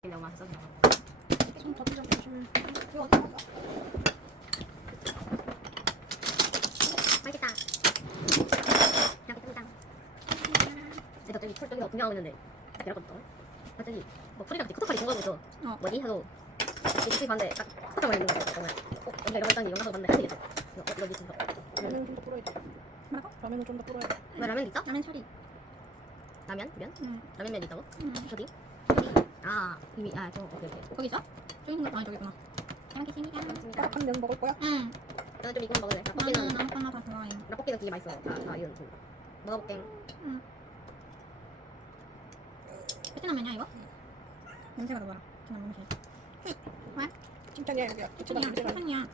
너무? 맛있다. 구경하고 있는데. 갑자기 뭐. 어. 뭐지? 하고 이렇게 봤는데 딱 있는 거야. 정말. 어, 있다니 영상을 봤는데. 어, 이거 어디 있어? 라면은 좀더 불어야 돼. 뭐라고? 라면은 좀더 불어야 돼. 왜 라면 있어? 라면? 면? 응. 라면 면 있다고? 응. 어디? 아 이미 아 저 오케이 오케이. 거기 있어? 거 아니 저기구나. 잘 먹겠습니다. 까딱한 면 먹을 거야? 응. 나는 좀 이거 먹을래. 나는 라볶이는 아무거나 다 좋아해. 라볶이는 되게 맛있어. 다, 다 이런 그 먹어볼게. 베트남 면이야 이거? 냄새가 너무라. 베트남 냄새. 칭찬이야 여기야. 그냥 냄새가 편이야.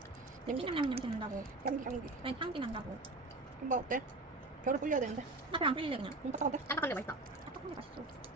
냄새 베트남 냄새 난다고. 향기 향기. 아니 향기 난다고. 김밥 어때? 별을 불려야 되는데. 앞에 안 풀릴래 그냥. 눈 딱딱한데? 딱딱한데 맛있다. 딱딱한 게 맛있어.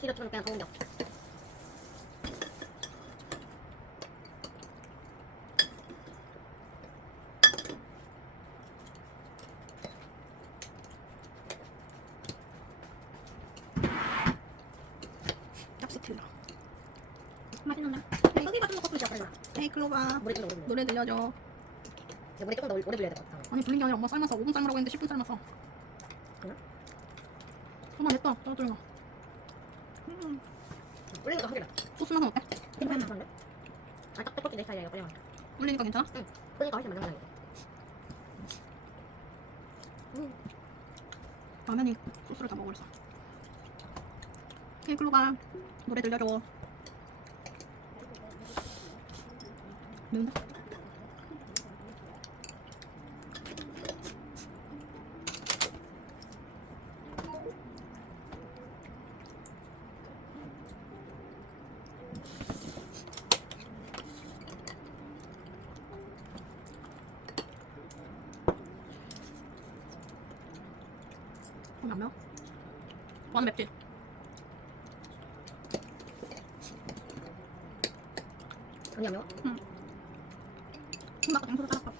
좀 그냥. 맛있는데? 좀 클로바. 물에 좀 넣어. 노래 들려줘. 물에 조금 더 오래 불려야 될것 같아. 아니 불린 게 아니라 엄마 삶아서 5분 삶으라고 했는데 10분 삶았어. 그래? 엄마 됐다. 떨어뜨려. 음. 거 하기라. 소스 맛은 어때? 괜찮은데? 아, 딱 떡볶이 내 스타일이야. 그냥 불리니까 괜찮아? 불리니까 훨씬 많이 먹는 거. 라면이 소스를 다 먹어버렸어. 에이 클로바. 노래 들려줘. 매운데? 매워? 완 맵지? 안 매워? 엄마가 냉소로 따랐어.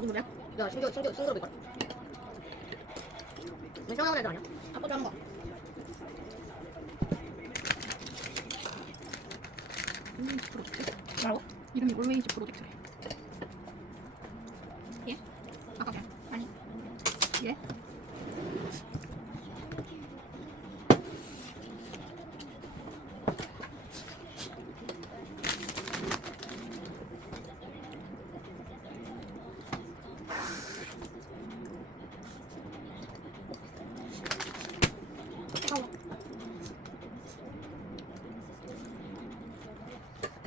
무슨 소리야? 야, 신경, 신경, 신경 이거. 왜 시원한 애들 아니야? 아빠도 한 거. 롤웨이즈 프로젝트? 뭐라고? 이름이 롤웨이즈 프로젝트래. 예? 아까. 아니. 예?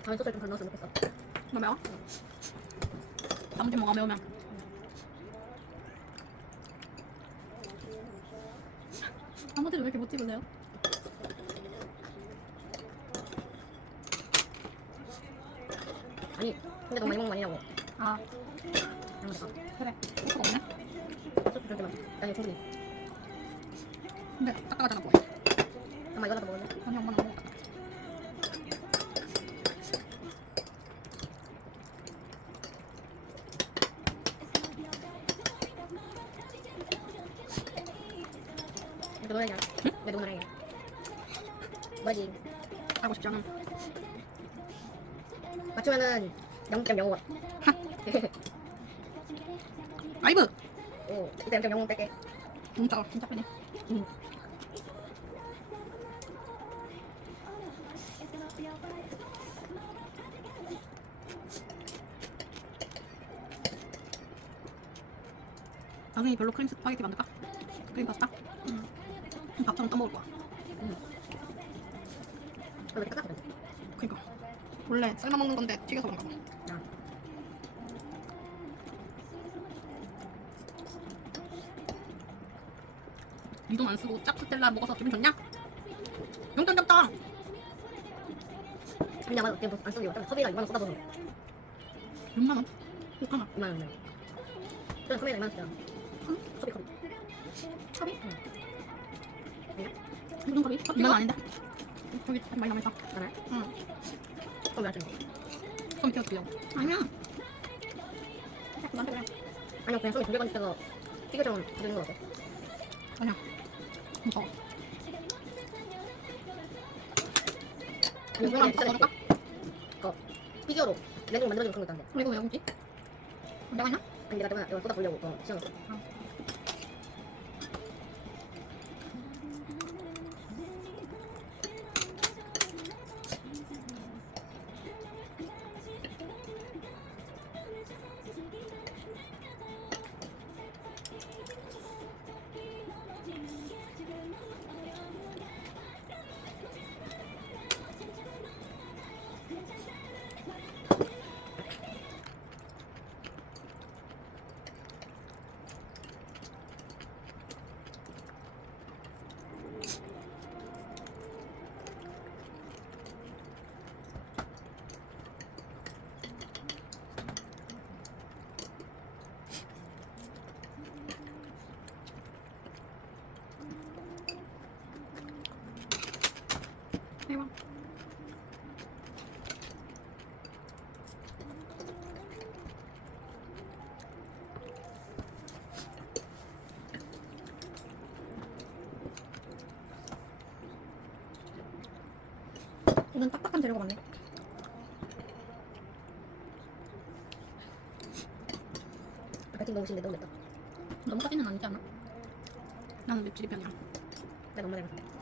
다음에 소스 좀덜 넣었으면 좋겠어. 너 매워? 나머지 뭐가 매우면? 아무데도 왜 이렇게 못 찍을래요? 아니, 근데 너무 많이 거 아니냐고. 아 잘못했어. 그래. 소스가 없네? 소스 좀 주면. 아니, 충분히. 근데 딱딱하잖아 뭐. 엄마 이거 나도 먹을래? 아니 엄마는 너무 말이야. 응? 내 너무 말이야. 뭐지? 하고 싶죠. 응. 맞추면은 영점 영오. 아이브. 오, 일단 영점 영오 뺄게. 음, 진짜 진짜 빼네. 응. 나중에 별로 크림 스파게티 만들까? 크림 파스타? 응. 밥처럼 떠먹을 거야. 왜 이렇게 깎아? 그니까. 원래 삶아 먹는 건데 튀겨서 그런가 봐. 아. 이돈 안 쓰고 짭스텔라 먹어서 기분 좋냐? 용돈 잡다. 그냥 막 그냥 안 쓰기 어쩌면 소비가 2만 원 쏟아부는 6만 원. 잠깐만. 2만 원이면. 저는 소비가 2만 원 쓰잖아. 응? 소비 커비. 컵이? 응. 컵이? 2만 원 아닌데? 저기 많이 남아있다. 알아요? 응. 안 쓰는 거. 컵이 튀어 튀어. 아니야. 나한테 그래. 아니요 그냥 소비 두개 건지켜서 튀겨처럼 드리는 거 어때? 아니야. 무서워. 이거랑 그냥 바꿔볼까? 그거 피규어로 냉동 만들어주는 그런 거 있던데. 그리고 왜 오지? 내가 있나? 아니 내가 저번에 이거 쏟아 보려고 어, 시켜놨어. 대박. 이건 딱딱한 재료가 많네. 배팅 너무 심데 너무 맵다. 너무 까지는 아니지 않아? 나는 맵찔이 편이야. 내가 엄마 닮았어. 배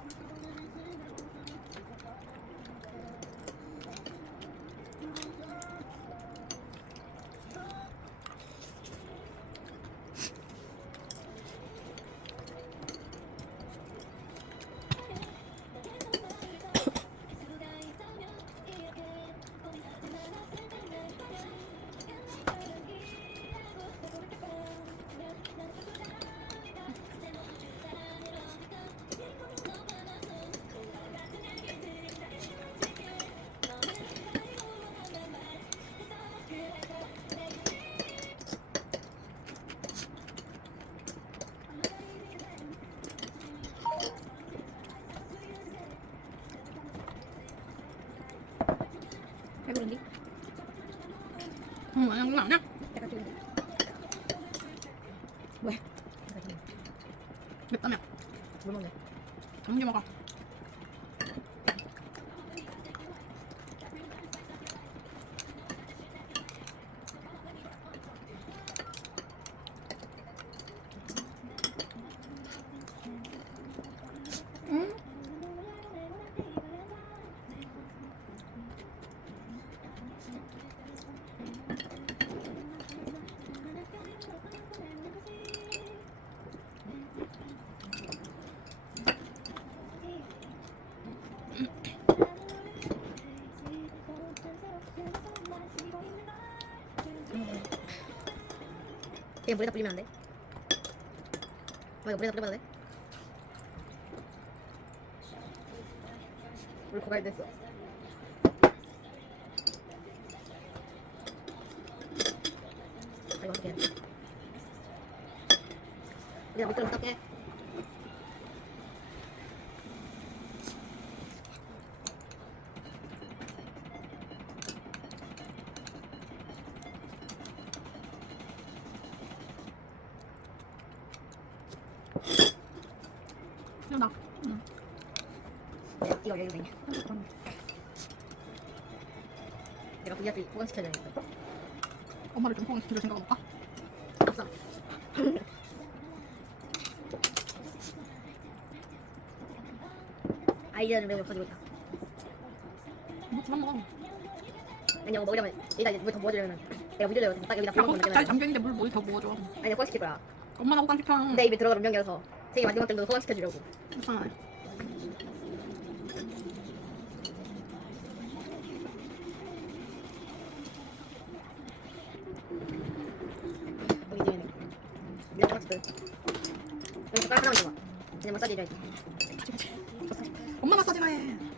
응, 아니야, 그건 아니야. 내가 좋은데. 맵다며. 물 먹네. 담겨 먹어. 그냥 물에다 뿌리면 안 돼? 아 이거 물에다 뿌려봐도 돼? 물 고갈됐어. 아 이거 어떻게 해? 내가 닦게. 이거 나. 응. 이거 여기 있네. 내가 VRP 보관시켜야 되니까. 엄마를 좀 포항시킬 생각 없까? 없어. 아이디어를 매우 가지고 있다. 뭐 그만 먹어. 아니 이거 먹으려면 얘가 이제 물더 부어주려면 내가 물려요 딱 여기다 야, 불 거기 먹으면 딱잘 잠겨있는데 물뭘더 부어줘. 아니 내가 시킬 거야 엄마나 호강 시켜. 내 입에 들어갈 운명이어서 세계 마지막 정도 소강시켜주려고. 여기 이제는 내가 똑같이 그 여기 숟가락 하나만 줘봐. 그냥 마사지 해줘야지. 엄마 마사지나 해.